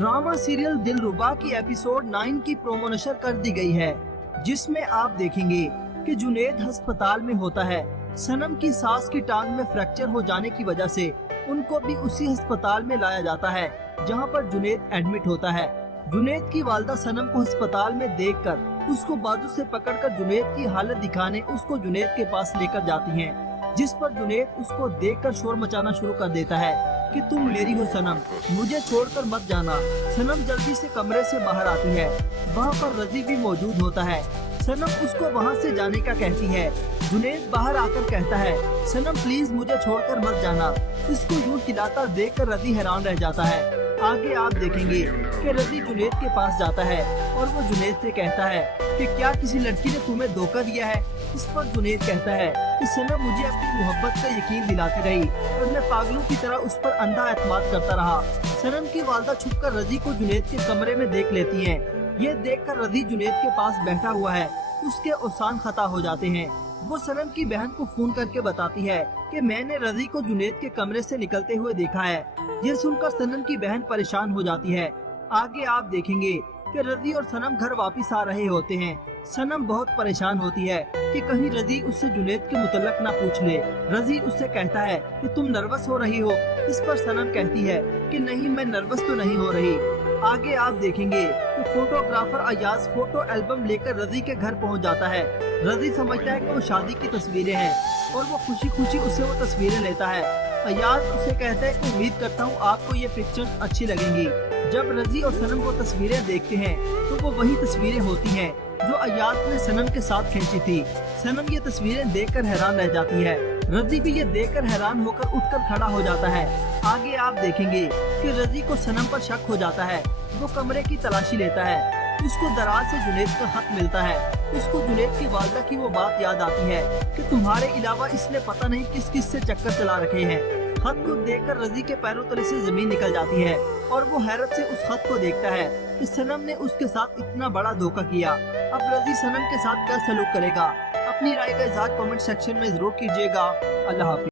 Drama serial दिलरुबा की episode 9 की promo नशर कर दी गई है, जिसमें आप देखेंगे कि जुनैद अस्पताल में होता है। सनम की सास की टांग में फ्रैक्चर हो जाने की वजह से उनको भी उसी अस्पताल में लाया जाता है जहां पर जुनैद एडमिट होता है। जुनैद की वालदा सनम को अस्पताल में देखकर उसको बाजू से पकड़कर जुनैद की हालत दिखाने उसको जुनैद के पास लेकर जाती हैं, जिस पर जुनैद उसको देखकर शोर मचाना शुरू कर देता है कि तुम मेरी हो सनम, मुझे छोड़कर मत जाना। सनम जल्दी से कमरे से बाहर आती है, वहाँ पर रजी भी मौजूद होता है। सनम उसको वहाँ से जाने का कहती है। जुनैद बाहर आकर कहता है, सनम प्लीज मुझे छोड़कर मत जाना। इसको यूँ चिल्लाता देखकर रजी हैरान रह जाता है। आगे आप देखेंगे कि रजी जुनैद के पास जाता है और वो जुनैद से कहता है कि क्या किसी लड़की ने तुम्हें धोखा दिया है। इस पर जुनैद कहता है कि सनम मुझे अपनी मोहब्बत का यकीन दिलाती रही और मैं पागलों की तरह उस पर अंधा एतमाद करता रहा। सनम की वालदा छुपकर रजी को जुनैद के कमरे में देख लेती हैं। ये देखकर रजी जुनैद के पास बैठा हुआ है, उसके औसान खता हो जाते हैं। वो सनम की बहन को फोन करके बताती है कि मैंने रजी को जुनैद के कमरे से निकलते हुए देखा है। ये सुनकर सनम की बहन परेशान हो जाती है। आगे आप देखेंगे कि रजी और सनम घर वापस आ रहे होते हैं। सनम बहुत परेशान होती है कि कहीं रजी उससे जुनैद के मुतल्लक ना पूछ ले। रजी उससे कहता है कि तुम नर्वस हो रही हो। इस पर सनम कहती है कि नहीं, मैं नर्वस तो नहीं हो रही। आगे आप देखेंगे कि फोटोग्राफर अयाज फोटो एल्बम लेकर रजी के घर पहुंच जाता है। रजी समझता है कि वो शादी की तस्वीरें हैं और वो खुशी खुशी उससे वो तस्वीरें लेता है। अयाज उसे कहता है कि उम्मीद करता हूँ आपको ये पिक्चर्स अच्छी लगेंगी। जब रजी और सनम वो तस्वीरें देखते हैं तो वो वही तस्वीरें होती हैं जो अयाज ने सनम के साथ खींची थी। सनम ये तस्वीरें देखकर हैरान रह जाती है। रजी भी ये देखकर हैरान होकर उठकर खड़ा हो जाता है। आगे आप देखेंगे कि रजी को सनम पर शक हो जाता है। वो कमरे की तलाशी लेता है। उसको दराज से जुनैद का खत मिलता है। उसको जुनैद की वालदा की वो बात याद आती है कि तुम्हारे अलावा इसने पता नहीं किस किस से चक्कर चला रखे हैं। खत को देखकर रजी के पैरों तले से जमीन निकल जाती है और वो हैरत से उस खत को देखता है कि सनम ने उसके साथ इतना बड़ा धोखा किया। अब रजी सनम के साथ क्या सलूक करेगा? अपनी राय का इज़हार कमेंट सेक्शन में जरूर कीजिएगा। अल्लाह हाफिज।